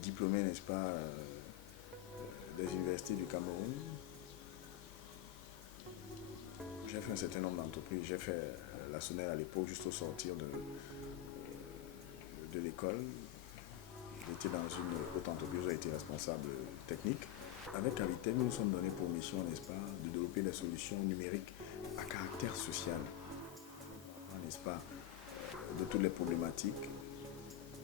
diplômé, n'est-ce pas, des universités du Cameroun. J'ai fait un certain nombre d'entreprises. J'ai fait la Sonel à l'époque, juste au sortir de l'école. J'étais dans une haute entreprise où j'ai été responsable technique. Avec Avitech, nous nous sommes donnés pour mission, n'est-ce pas, de développer des solutions numériques à caractère social, n'est-ce pas, de toutes les problématiques,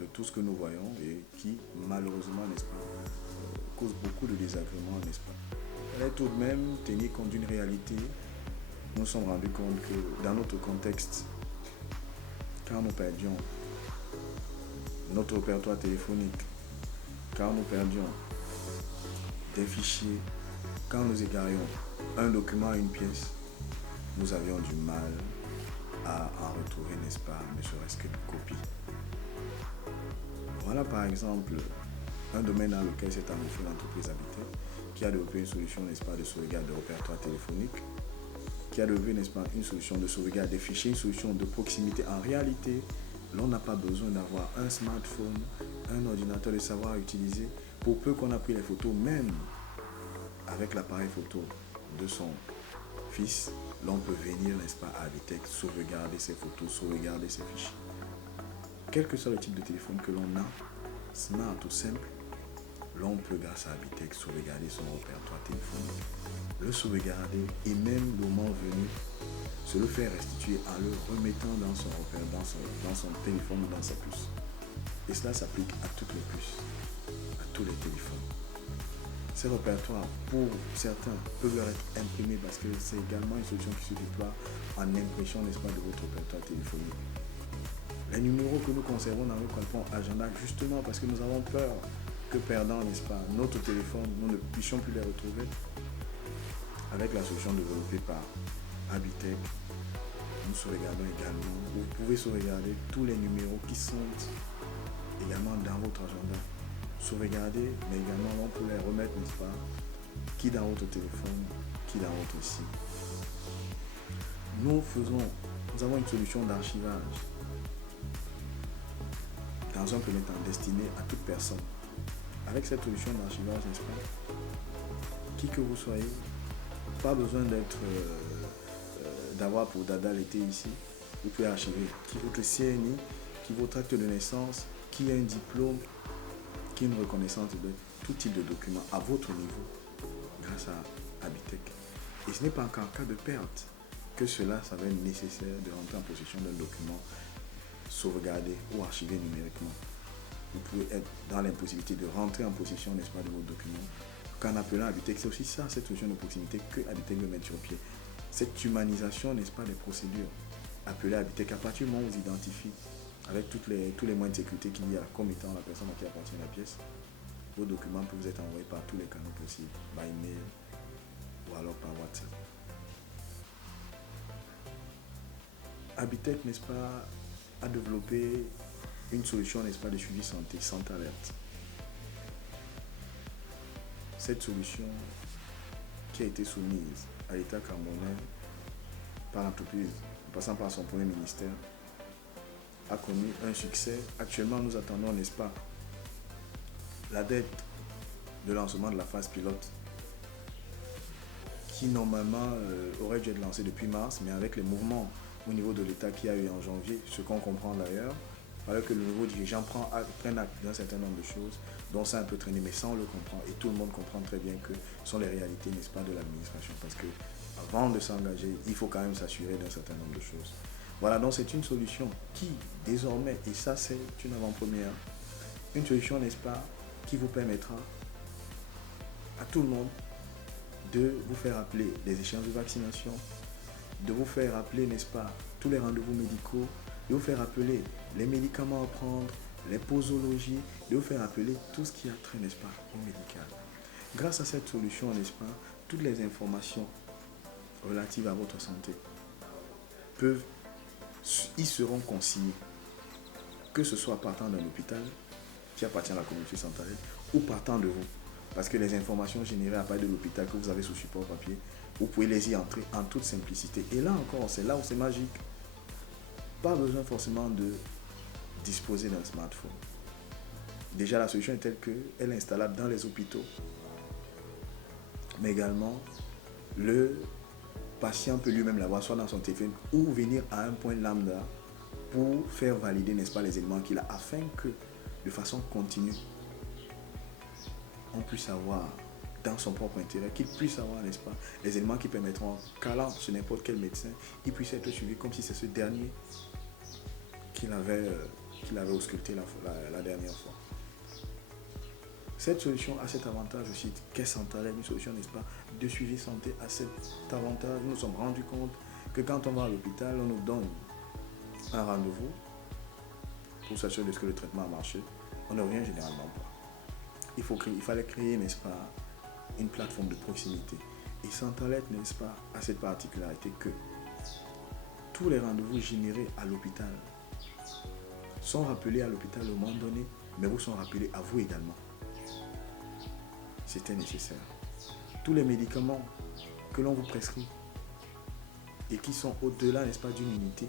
de tout ce que nous voyons et qui, malheureusement, n'est-ce pas, cause beaucoup de désagréments, n'est-ce pas. Il fallait tout de même tenir compte d'une réalité. Nous nous sommes rendus compte que dans notre contexte, quand nous perdions notre répertoire téléphonique, quand nous perdions des fichiers, quand nous égarions un document à une pièce, nous avions du mal à en retrouver, n'est-ce pas, ne serait-ce qu'une copie. Voilà par exemple un domaine dans lequel s'est engouffrée l'entreprise Avitech, qui a développé une solution, n'est-ce pas, de sauvegarde de répertoire téléphonique, qui a développé, n'est-ce pas, une solution de sauvegarde des fichiers, une solution de proximité. En réalité, l'on n'a pas besoin d'avoir un smartphone, un ordinateur de savoir utiliser. Pour peu qu'on a pris les photos, même avec l'appareil photo de son fils, l'on peut venir, n'est-ce pas, à Avitech, sauvegarder ses photos, sauvegarder ses fichiers. Quel que soit le type de téléphone que l'on a, smart ou simple, l'on peut, grâce à Avitech, sauvegarder son répertoire téléphonique, le sauvegarder et même le moment venu, se le faire restituer en le remettant dans son téléphone ou dans sa puce. Et cela s'applique à toutes les puces, à tous les téléphones. Ces répertoires, pour certains, peuvent leur être imprimés parce que c'est également une solution qui se déploie en impression, n'est-ce pas, de votre répertoire téléphonique. Les numéros que nous conservons dans notre compte agenda, justement parce que nous avons peur que perdant, n'est-ce pas, notre téléphone, nous ne puissions plus les retrouver. Avec la solution développée par Avitech, nous sauvegardons également, vous pouvez sauvegarder tous les numéros qui sont également dans votre agenda. Sauvegarder, mais également on peut les remettre, n'est-ce pas, qui dans votre téléphone, qui dans votre site. Nous avons une solution d'archivage dans un premier temps destinée à toute personne. Avec cette solution d'archivage, n'est-ce pas, qui que vous soyez, pas besoin d'avoir pour dada l'été ici, vous pouvez archiver qui votre CNI, qui votre acte de naissance, qui a un diplôme, qui a une reconnaissance de tout type de document à votre niveau grâce à Avitech. Et ce n'est pas qu'en cas de perte que cela va être nécessaire de rentrer en possession d'un document sauvegardé ou archivé numériquement. Vous pouvez être dans l'impossibilité de rentrer en possession, n'est-ce pas, de vos documents. Qu'en appelant Avitech, c'est aussi ça, cette solution de proximité que Avitech veut mettre sur pied. Cette humanisation, n'est-ce pas, des procédures. Appelez Avitech à partir du moment où vous identifiez avec tous les moyens de sécurité qu'il y a comme étant la personne à qui appartient la pièce. Vos documents peuvent être envoyés par tous les canaux possibles, par email ou alors par WhatsApp. Avitech, n'est-ce pas, a développé une solution, n'est-ce pas, de suivi santé, Santé Alerte. Cette solution qui a été soumise à l'État camerounais par l'entreprise, en passant par son premier ministère, a connu un succès. Actuellement, nous attendons, n'est-ce pas, la date de lancement de la phase pilote qui normalement aurait dû être lancée depuis mars, mais avec les mouvements au niveau de l'État qu'il y a eu en janvier, ce qu'on comprend d'ailleurs, alors que le nouveau dirigeant prenne acte d'un certain nombre de choses, dont ça a un peu traîné, mais ça on le comprend, et tout le monde comprend très bien que ce sont les réalités, n'est-ce pas, de l'administration, parce que avant de s'engager, il faut quand même s'assurer d'un certain nombre de choses. Voilà, donc c'est une solution qui, désormais, et ça c'est une avant-première, une solution, n'est-ce pas, qui vous permettra à tout le monde de vous faire appeler les échéances de vaccination, de vous faire appeler, n'est-ce pas, tous les rendez-vous médicaux, de vous faire appeler les médicaments à prendre, les posologies, de vous faire appeler tout ce qui a trait, n'est-ce pas, au médical. Grâce à cette solution, n'est-ce pas, toutes les informations relatives à votre santé y seront consignées, que ce soit partant d'un hôpital qui appartient à la communauté santé ou partant de vous. Parce que les informations générées à partir de l'hôpital que vous avez sous support papier, vous pouvez les y entrer en toute simplicité. Et là encore, c'est là où c'est magique. Pas besoin forcément de disposer d'un smartphone. Déjà, la solution est telle qu'elle est installable dans les hôpitaux. Mais également, le patient peut lui-même l'avoir soit dans son téléphone ou venir à un point lambda pour faire valider, n'est-ce pas, les éléments qu'il a, afin que, de façon continue, on puisse avoir, dans son propre intérêt, qu'il puisse avoir, n'est-ce pas, les éléments qui permettront, qu'allant chez n'importe quel médecin, il puisse être suivi comme si c'est ce dernier qu'il avait ausculté la dernière fois. Cette solution a cet avantage aussi qu'elle s'entend, une solution, n'est-ce pas, de suivi santé a cet avantage. Nous nous sommes rendus compte que quand on va à l'hôpital, on nous donne un rendez-vous pour s'assurer de ce que le traitement a marché. On ne revient généralement pas. Il fallait créer, n'est-ce pas, une plateforme de proximité. Et Santalet, n'est-ce pas, a cette particularité que tous les rendez-vous générés à l'hôpital sont rappelés à l'hôpital au moment donné, mais vous sont rappelés à vous également. C'était nécessaire. Tous les médicaments que l'on vous prescrit et qui sont au-delà, n'est-ce pas, d'une unité,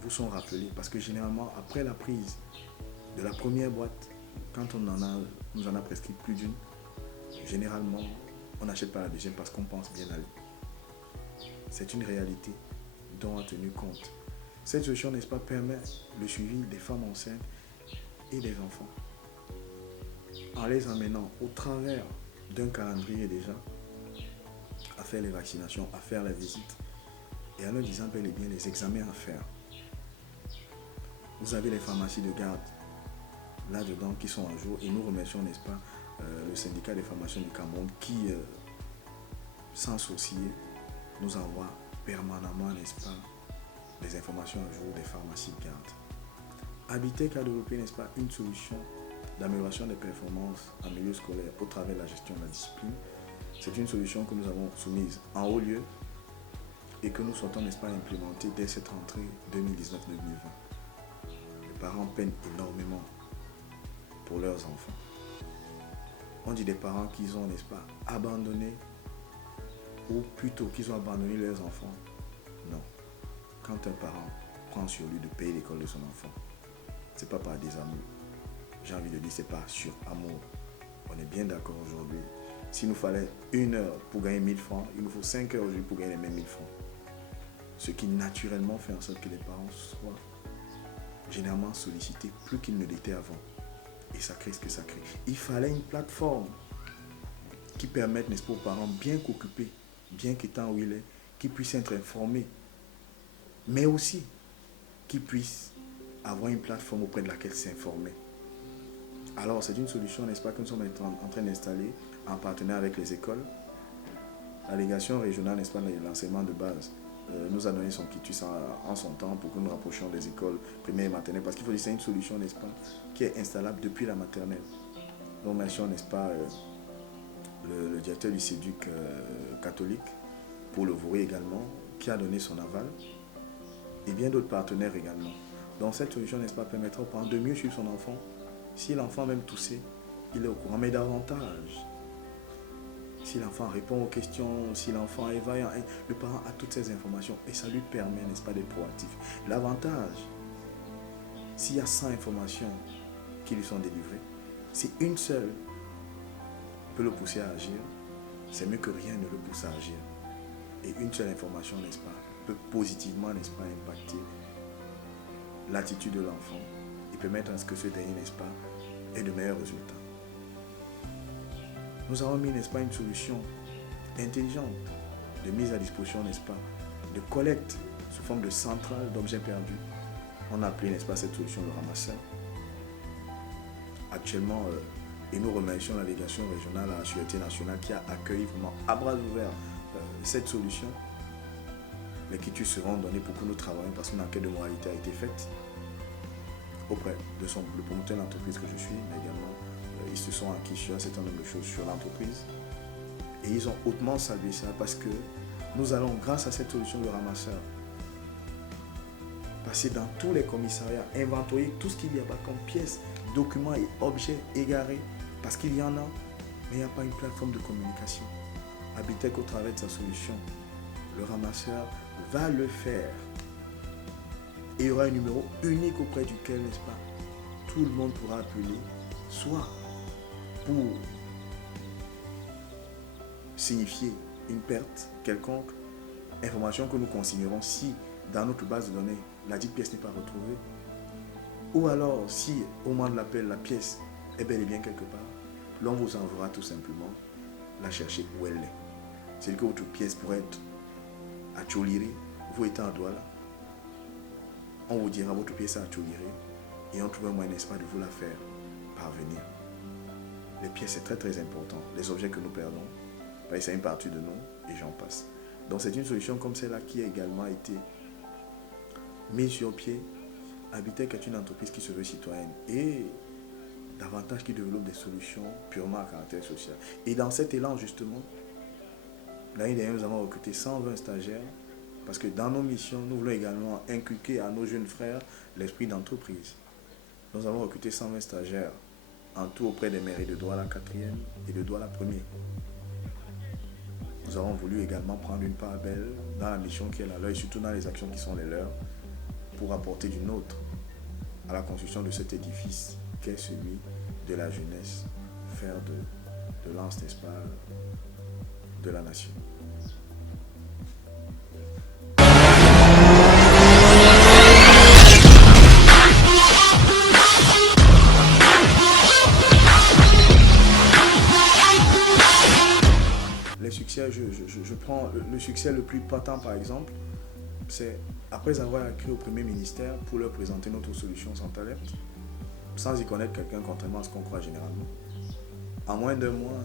vous sont rappelés. Parce que généralement, après la prise de la première boîte, quand nous en a prescrit plus d'une, généralement, on n'achète pas la deuxième parce qu'on pense bien aller. C'est une réalité dont on a tenu compte. Cette solution, n'est-ce pas, permet le suivi des femmes enceintes et des enfants, en les amenant au travers d'un calendrier déjà à faire les vaccinations, à faire les visites et en leur disant bel et bien les examens à faire. Vous avez les pharmacies de garde là-dedans qui sont à jour et nous remercions, n'est-ce pas, le syndicat des pharmaciens du Cameroun qui, sans soucier, nous envoie permanemment, n'est-ce pas, les informations à jour des pharmacies de garde. Habitec a développé, n'est-ce pas, une solution d'amélioration des performances en milieu scolaire au travers de la gestion de la discipline. C'est une solution que nous avons soumise en haut lieu et que nous souhaitons, n'est-ce pas, implémenter dès cette rentrée 2019-2020. Les parents peinent énormément pour leurs enfants. On dit des parents qu'ils ont, n'est-ce pas, abandonné, ou plutôt qu'ils ont abandonné leurs enfants. Non. Quand un parent prend sur lui de payer l'école de son enfant, c'est pas par désamour. J'ai envie de dire, c'est pas sur amour. On est bien d'accord aujourd'hui. S'il nous fallait 1 heure pour gagner 1000 francs, il nous faut 5 heures aujourd'hui pour gagner les mêmes 1000 francs. Ce qui naturellement fait en sorte que les parents soient généralement sollicités plus qu'ils ne l'étaient avant. Et ça crée ce que ça crée. Il fallait une plateforme qui permette, n'est-ce pas, aux parents bien qu'occupés, bien qu'étant où il est, qui puissent être informés, mais aussi qui puissent avoir une plateforme auprès de laquelle s'informer. Alors, c'est une solution, n'est-ce pas, que nous sommes en train d'installer en partenariat avec les écoles. La délégation régionale, n'est-ce pas, de l'enseignement de base, nous a donné son quitus en son temps pour que nous rapprochions des écoles primaires et maternelles. Parce qu'il faut dire que c'est une solution, n'est-ce pas, qui est installable depuis la maternelle. Nous remercions, n'est-ce pas, le directeur du CEDUC catholique, pour le Vouri également, qui a donné son aval, et bien d'autres partenaires également. Donc cette solution, n'est-ce pas, permettra aux parents de mieux suivre son enfant. Si l'enfant même toussé, il est au courant, mais davantage. Si l'enfant répond aux questions, si l'enfant est vaillant, le parent a toutes ces informations et ça lui permet, n'est-ce pas, d'être proactif. L'avantage, s'il y a 100 informations qui lui sont délivrées, si une seule peut le pousser à agir, c'est mieux que rien ne le pousse à agir. Et une seule information, n'est-ce pas, peut positivement, n'est-ce pas, impacter l'attitude de l'enfant et permettre à ce que ce dernier, n'est-ce pas, ait de meilleurs résultats. Nous avons mis, n'est-ce pas, une solution intelligente de mise à disposition, n'est-ce pas, de collecte sous forme de centrale d'objets perdus. On a appelé, n'est-ce pas, cette solution le ramasseur. Actuellement, et nous remercions la délégation régionale à la Sûreté nationale qui a accueilli vraiment à bras ouverts cette solution. Les quitus seront donnés pour que nous travaillions parce qu'une enquête de moralité a été faite auprès de le promoteur de l'entreprise que je suis, mais également ils se sont acquis sur un certain nombre de choses sur l'entreprise. Et ils ont hautement salué ça parce que nous allons, grâce à cette solution de ramasseur, passer dans tous les commissariats, inventorier tout ce qu'il y a comme pièces, documents et objets égarés, parce qu'il y en a, mais il n'y a pas une plateforme de communication. Habitec, au travers de sa solution, le ramasseur va le faire. Et il y aura un numéro unique auprès duquel, n'est-ce pas, tout le monde pourra appeler soit pour signifier une perte quelconque, information que nous consignerons si dans notre base de données, la dite pièce n'est pas retrouvée, ou alors si au moment de l'appel, la pièce est bel et bien quelque part, l'on vous enverra tout simplement la chercher où elle est. C'est que votre pièce pourrait être à Tcholiré, vous étant à Douala, on vous dira votre pièce est à Tcholiré et on trouve un moyen, n'est-ce pas, de vous la faire parvenir. Les pièces, c'est très très important. Les objets que nous perdons, c'est une partie de nous et j'en passe. Donc c'est une solution comme celle-là qui a également été mise sur pied. Habitech est une entreprise qui se veut citoyenne et davantage qui développe des solutions purement à caractère social. Et dans cet élan justement, l'année dernière nous avons recruté 120 stagiaires parce que dans nos missions, nous voulons également inculquer à nos jeunes frères l'esprit d'entreprise. Nous avons recruté 120 stagiaires en tout auprès des mairies de Douala 4e et de Douala 1er. Nous avons voulu également prendre une part belle dans la mission qui est la leur et surtout dans les actions qui sont les leurs pour apporter du nôtre à la construction de cet édifice qu'est celui de la jeunesse, faire de lance, n'est-ce pas, de la nation. Les succès, je prends le succès le plus patent par exemple, c'est après avoir écrit au Premier ministère pour leur présenter notre solution sans alerte, sans y connaître quelqu'un, contrairement à ce qu'on croit généralement. En moins d'un mois,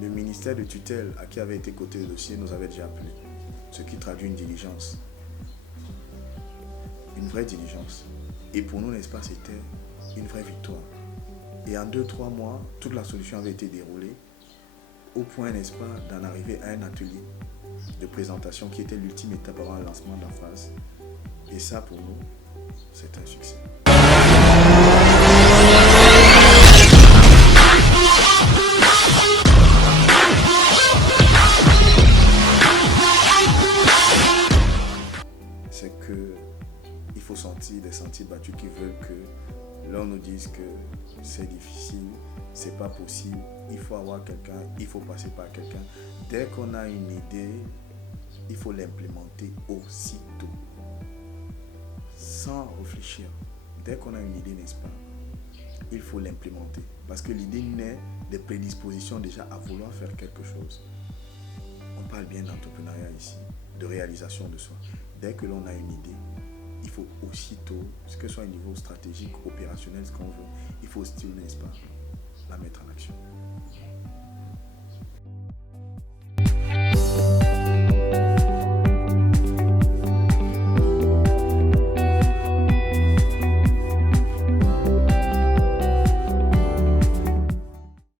le ministère de tutelle à qui avait été coté le dossier nous avait déjà appelé, ce qui traduit une diligence, une vraie diligence. Et pour nous, n'est-ce pas, c'était une vraie victoire. Et en 2-3 mois, toute la solution avait été déroulée au point, n'est-ce pas, d'en arriver à un atelier de présentation qui était l'ultime étape avant le lancement de la phase. Et ça, pour nous, c'est un succès. C'est qu'il faut sentir des sentiers battus qui veulent que l'on nous dise que c'est difficile, c'est pas possible, il faut avoir quelqu'un, il faut passer par quelqu'un. Dès qu'on a une idée, il faut l'implémenter aussitôt, sans réfléchir. Dès qu'on a une idée, n'est-ce pas, il faut l'implémenter. Parce que l'idée naît des prédispositions déjà à vouloir faire quelque chose. On parle bien d'entrepreneuriat ici, de réalisation de soi. Dès que l'on a une idée, il faut aussitôt, que ce soit au niveau stratégique, opérationnel, ce qu'on veut, il faut aussitôt, n'est-ce pas, la mettre en action.